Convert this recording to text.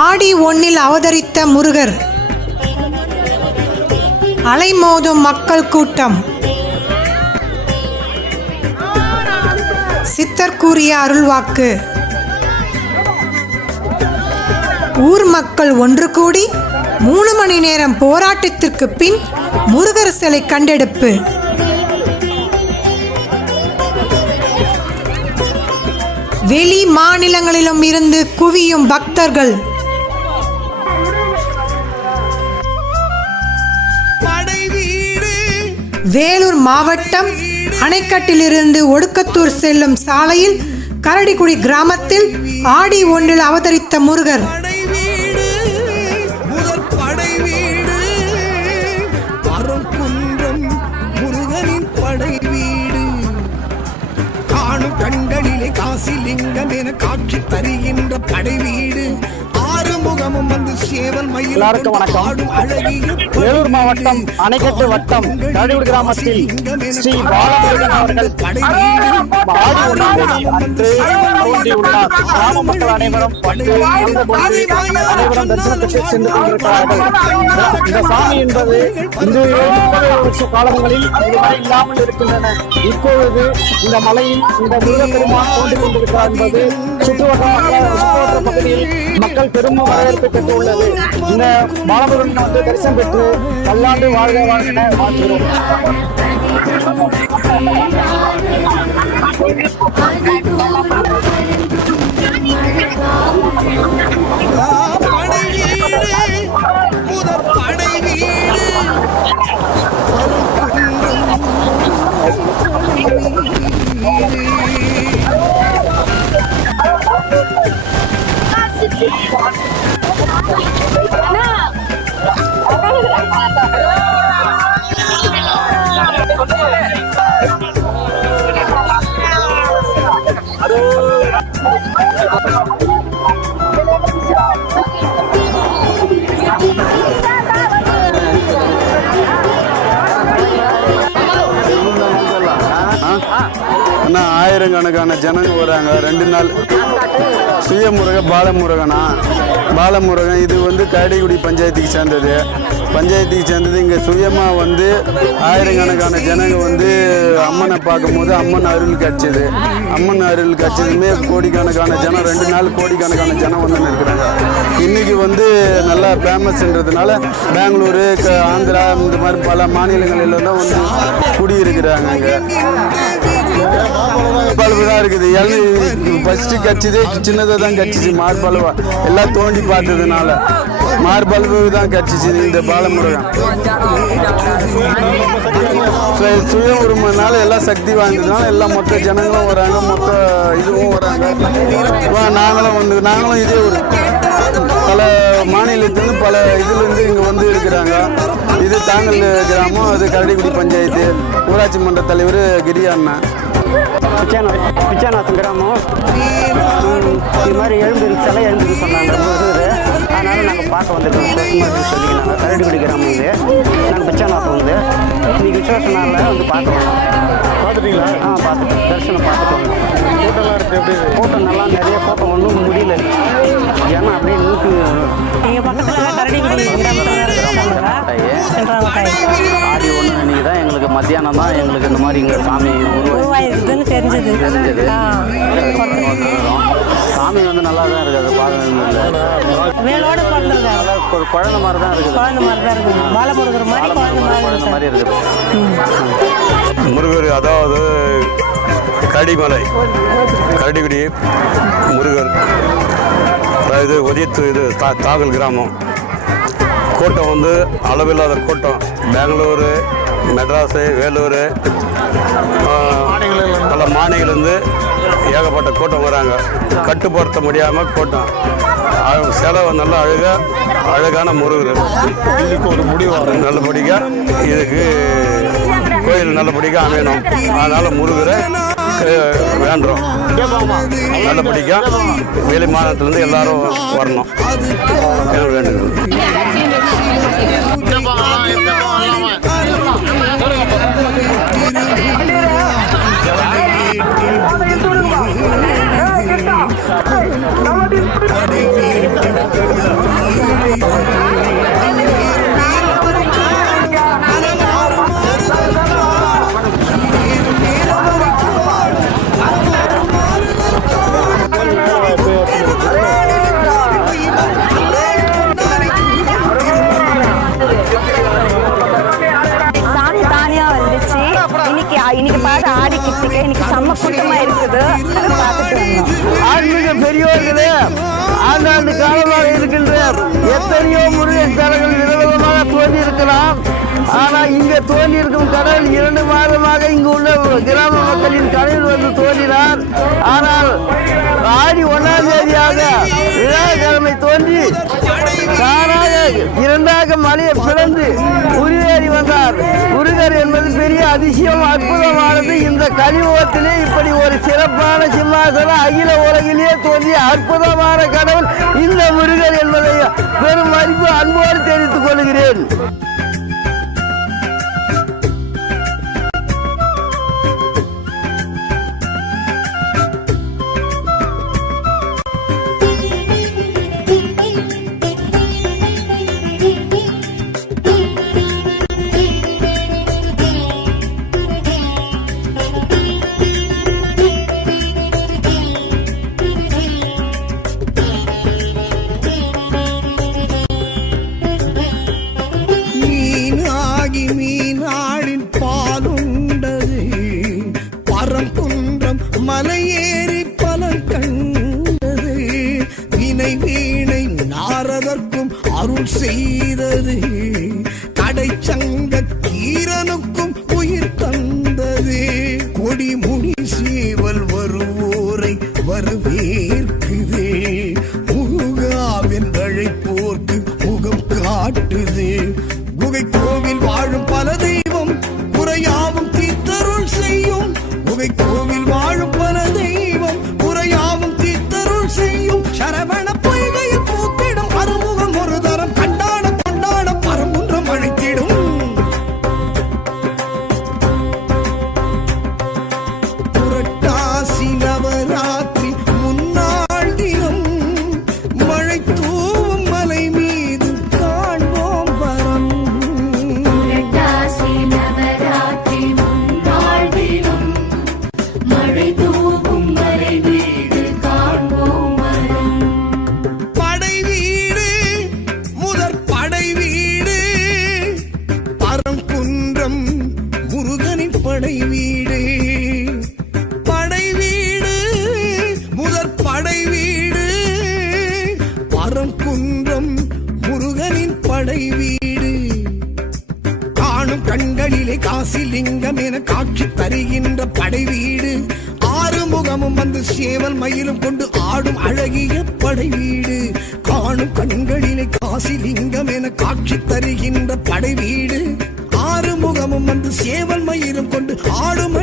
ஆடி 1 அவதரித்த முருகர். அலைமோதும் மக்கள் கூட்டம். சித்தர் கூறிய அருள்வாக்கு. ஊர் மக்கள் ஒன்று கூடி 3 மணி நேரம் போராட்டத்திற்கு பின் முருகர் சிலை கண்டெடுப்பு. வெளி மாநிலங்களிலும் இருந்து குவியும் பக்தர்கள். வேலூர் மாவட்டம் அணைக்கட்டிலிருந்து ஒடுக்கத்தூர் செல்லும் சாலையில் கரடிக்குடி கிராமத்தில் ஆடி 1 அவதரித்த முருகர். கண்களிலே காசிலிங்கம் என காட்சி தருகின்ற படை வீடு. ஆறுமுகமும் வந்து சேவல் மயில். எல்லாருக்கும் வணக்கம். வேலூர் மாவட்டம் அணைக்கட்டு வட்டம் கரடிக்குடி கிராமத்தில் ஸ்ரீ பாலமுருகன் அவர்கள் தோன்றியுள்ளார். கிராம மக்கள் அனைவரும் அனைவரும் தரிசனத்துக்கு சென்று கொண்டிருக்கிறார்கள். இந்த சாமி என்பது இந்த 70 வருஷ காலங்களில் இதுவரை இல்லாமல் இருக்கின்றன. இப்பொழுது இந்த மலையில் இந்த முருகப்பெருமான் தோன்றிக் கொண்டிருக்கிறார் என்பது சுற்றுவட்டார பகுதியில் மக்கள் பெரும் வரவேற்பு பெற்றுள்ளது. இந்த பாலமுருகன் வந்து தரிசனம் பெற்று பல்லாண்டு வாழ்க வாழ்க வாழ்கிறோம். ஆயிரக்கணக்கான ஜனங்க வராங்க. 2 நாள் சுயமுருக பாலமுருகன் இது வந்து கரடிக்குடி பஞ்சாயத்துக்கு சேர்ந்தது. இங்கே சுயமாக வந்து ஆயிரக்கணக்கான ஜனங்க வந்து அம்மனை பார்க்கும்போது அம்மன் அருள் கிடச்சிதுமே கோடிக்கணக்கான ஜனம் 2 நாள் கோடிக்கணக்கான ஜனம் வந்து இருக்கிறாங்க. இன்றைக்கி வந்து நல்லா ஃபேமஸ்ன்றதுனால பெங்களூரு ஆந்திரா இந்த மாதிரி பல மாநிலங்களில் தான் வந்து குடியிருக்கிறாங்க. இங்கே பல்பு தான் இருக்குது. ஃபஸ்ட்டு கட்சிதே சின்னதாக தான் கட்சிச்சு. மார்பல்வா எல்லாம் தோண்டி பார்த்ததுனால மார்பல்பு தான் கட்சிச்சு இந்த பாலமுருகன். சுய உரிமைனால எல்லாம் சக்தி வாய்ந்ததுனால எல்லாம் மொத்த ஜனங்களும் வராங்க, மொத்த இதுவும் வராங்க. நாங்களும் இதே ஒரு பல மாநிலத்திலிருந்து பல இதுலேருந்து இங்கே வந்து இருக்கிறாங்க. இது தாங்கல் கிராமம், அது கரடிக்குடி பஞ்சாயத்து. ஊராட்சி மன்ற தலைவர் கிரி அண்ணா. பிச்சாநாதன் கிராமம். இது மாதிரி சிலை எழுந்துக்கு சொன்னாங்க. அதனால் நாங்கள் பார்க்க வந்துருக்கோம் சொல்லிக்கிறாங்க. கரடிக்குடி கிராமம் இது. நாங்கள் பிச்சாநாதன் வந்து இன்னைக்கு விசேஷனால வந்து பார்க்க வந்தோம். பார்த்துட்டீங்களா? பார்த்துட்டோம். தரிசனம் பார்த்துட்டு வந்தோம். கூட்டம்லாம் இருக்குது. எப்படி கூட்டம் நல்லா நிறைய கூட்டம் ஒன்றும் முடியல. ஏன்னா அப்படியே நீங்கள் பக்கத்தில் கரடிக்குடி ஆடி 1 அன்றைக்கி தான் எங்களுக்கு மத்தியானம் தான் எங்களுக்கு இந்த மாதிரி இங்கே சாமி உருவாயிருக்குதுன்னு தெரிஞ்சது. சாமி வந்து நல்லா தான் இருக்குது. அது பார்க்க மேலோட குழந்தை மாதிரி தான் இருக்குது. பாலமுருகர் மாதிரி இருக்குது. முருகர் அதாவது கரடிக்குடி முருகர். இது உதயத்து இது தாகல் கிராமம். கூட்டம் வந்து அளவில்லாத கூட்டம். பெங்களூரு, மெட்ராஸு, வேலூர், பல மாநிலத்திலேருந்து ஏகப்பட்ட கூட்டம் வராங்க. கட்டுப்படுத்த முடியாமல் கூட்டம். செலவு நல்லா அழகான முருகர். இதுக்கு ஒரு முடிவு நல்லபடியாக இதுக்கு கோயில் நல்லபடியாக அமையணும். அதனால் முருகரை வேண்டுறோம். நல்லபடியாக வெளி மாநிலத்திலேருந்து எல்லாரும் வரணும் வேண்டுகிறோம். படை இருக்கிறார். எத்தனையோ முருகன் சிலைகள் விதவிதமாக தோன்றி இருக்கலாம். ஆனால் இங்கே தோன்றி இருக்கும் கடவுள் 2 மாதமாக இங்கு உள்ள கிராம மக்களின் கனவில் வந்து தோன்றினார். ஆனால் ஆடி 1ஆம் தேதியாக விழாக்கிழமை தோன்றி தானாக 2ஆக மலையை பிளந்து உருவேறி வந்தார். முருகர் என்பது பெரிய அதிசயம், அற்புதமானது. இந்த கலியுகத்திலே இப்படி ஒரு சிறப்பான சிம்மாசனம் அகில உலகிலேயே தோன்றிய அற்புதமான கடவுள் இந்த முருகர் என்பதை பெரும் மதிப்பு அன்போடு தெரிவித்துக் கொள்கிறேன். மீனாளின் பாலுண்டது பரங்குன்றம் மலையேறி பலன் கண்டது வினை வீணை நாரதற்கும் அருள் செய்தது கடைச்சங்க கீரனுக்கும் உயிர் தந்தது கொடிமுடி சேவல் வருவோரை வரவேற்குது முருகாவின் அழைப்போர்க்கு முகம் காட்டுது குகை கோவில் வாழும் பல தெய்வம் குறையாவும் தீர்த்தருள் செய்யும் குகை கோவில் வாழும் பல தெய்வம் குறையாவும் தீர்த்தருள் செய்யும் சரவண பொய்கையில் பூத்திடும் அறுமுகம் ஒரு தரம் கண்டாட கொண்டாட பரமுன்றம் அழைத்திடும் புரட்டாசி நவராத்திரி முன்னாள் தினம் மழை தூவும் மலை மீது காண்போம் வரம் படை வீடு முதற் படை வீடு பரங்குன்றம் முருகனின் படை வீடு படை வீடு முதற் படை வீடு பரங்குன்றம் முருகனின் படை வீடு காணும் கண்களிலே காசிலிங்கம் என காட்சி தருகின்ற படை வீடு ஆறுமுகமும் வந்து சேவல் மயிலும் கொண்டு ஆடும் அழகிய படை வீடு காணும் கண்களிலே காசிலிங்கம் என காட்சி தருகின்ற படை வீடு ஆறுமுகமும் வந்து சேவல் மயிலும் கொண்டு ஆடும்